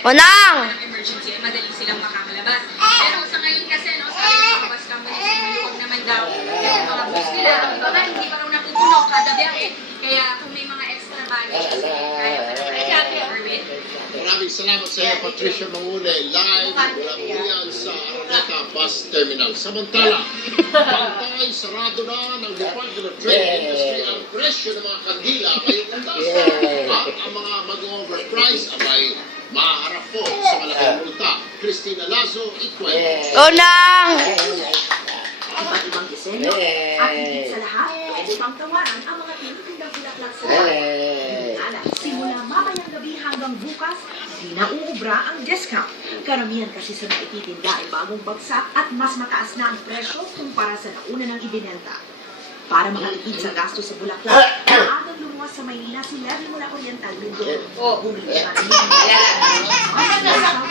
Unang! emergency, madali silang makakalabas. Pero sa ngayon kasi, no, sabi ng mga bus companies, maluwag naman daw yung mga bus nila. Ang iba ba, hindi pa raw napupuno kada biyahe. Kaya kung may mga extra baggage, kaya pa naman. Ay, Ate Erwin. Maraming salamat sa iyo, Patricia Mangune. Live mula po yan sa Araneta Bus Terminal. Samantala, pantay, sarado na ng Department of Trade and Industry ang presyo ng mga kandila ngayong bukas. At ang mga mag-overprice ay maharap po sa malaking multa. Christina Lazo, Equine. Unang! Iba't ibang disenyo at higit sa lahat, pwede pang tawaran ang mga tinutindang bulaklak sa lahat. Ngunit simula mamayang gabi hanggang bukas, di na uubra ang discount. Karamihan kasi sa naititinda ay bagong bagsak at mas mataas na ang presyo kumpara sa nauna ng ibinenta. Para makatipid sa gasto sa bulaklak, maagang lumuwas sa Maynila si Levy mula Oriental Mindoro. Bumili siya ng